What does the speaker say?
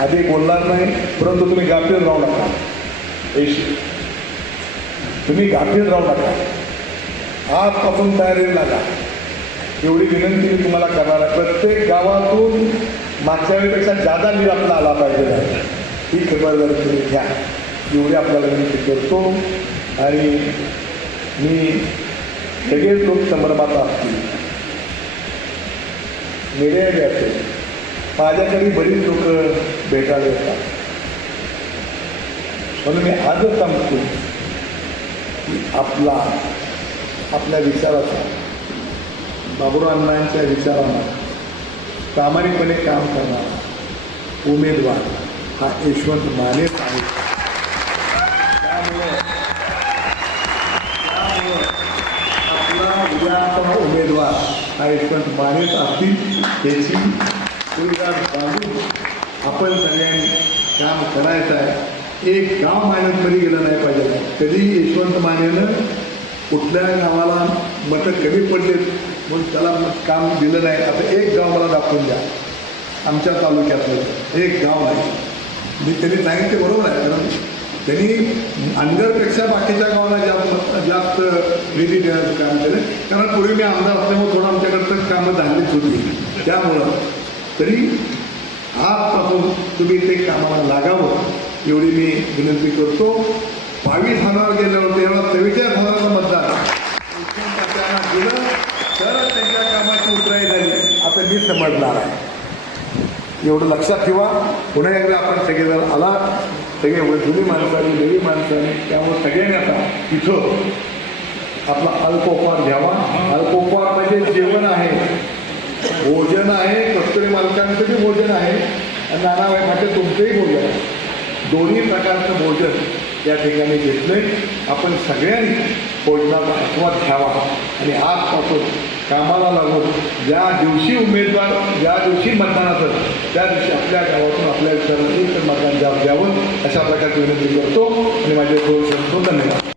आधी बोलणार नाही परंतु तुम्ही गाफील राहू नका. एश तुम्ही गाफील राहू नका. आजपासून तयारी लागा. एवढी विनंती मी तुम्हाला करणार आहे. प्रत्येक गावातून मागच्या वेळेपेक्षा जादा नीर आपला आला पाहिजे. ही खबरदारी तुम्ही घ्या. एवढी आपल्याला विनंती करतो. आणि मी सगळे लोक संभ्रमात असतील. मीडिया बी असेल माझ्याकडे बरीच लोक भेटायला येतात. म्हणून मी आजच सांगतो की आपला आपल्या विचाराचा बाबुराव अण्णांच्या विचारांना प्रामाणिकपणे काम करणारा उमेदवार हा यशवंत मानेच आहे त्यामुळं त्यामुळं आपला उद्याचा उमेदवार हा यशवंत मानेच असतील त्याची सुविधा बांधून आपण सगळ्यांनी काम करायचं आहे. एक गाव मायनसमध्ये गेलं नाही पाहिजे. कधी यशवंत मानेनं कुठल्या गावाला मतं कमी पडलेत म्हणून त्याला काम दिलं नाही. आता एक गाव मला दाखवून द्या. आमच्या तालुक्यातलं एक गाव नाही मी त्यांनी सांगितले बरोबर आहे. कारण त्यांनी अंगरपेक्षा बाकीच्या गावाला जास्त जास्त निधी देण्याचं काम केलं. कारण पूर्वी मी आमदार असल्यामुळे थोडं आमच्याकडचं कामं झालीच होती. त्यामुळं तरी आजपासून तुम्ही ते कामाला लागावं एवढी मी विनंती करतो. बावीस हजार गेल्यावर तेव्हा चव्वेचाळीस हजाराचं मतदान. दिलं तरच त्यांच्या कामाची उतराई झाली. आता मी समजणार आहे. एवढं लक्षात ठेवा. पुन्हा एकदा आपण सगळेजण आला सगळे जुनी माणसाने नवी माणसाने त्यामुळे सगळ्यांनी आता तिथं आपला अल्पोपहार घ्यावा. अल्पोपहार म्हणजे जेवण आहे भोजन आहे कस्तुरी भोजन आहे. आणि नानाबाई तुमचंही भोजन आहे. दोन्ही प्रकारचं भोजन या ठिकाणी घेतलंय आपण सगळ्यांनी भोजनाचा आस्वाद घ्यावा आणि आजपासून कामाला लागून ज्या दिवशी उमेदवार ज्या दिवशी मतदान असेल त्या दिवशी आपल्या गावातून आपल्या विचारातून मतदान द्यावं द्यावं अशा प्रकारची विनंती करतो. आणि माझे दोन धन्यवाद.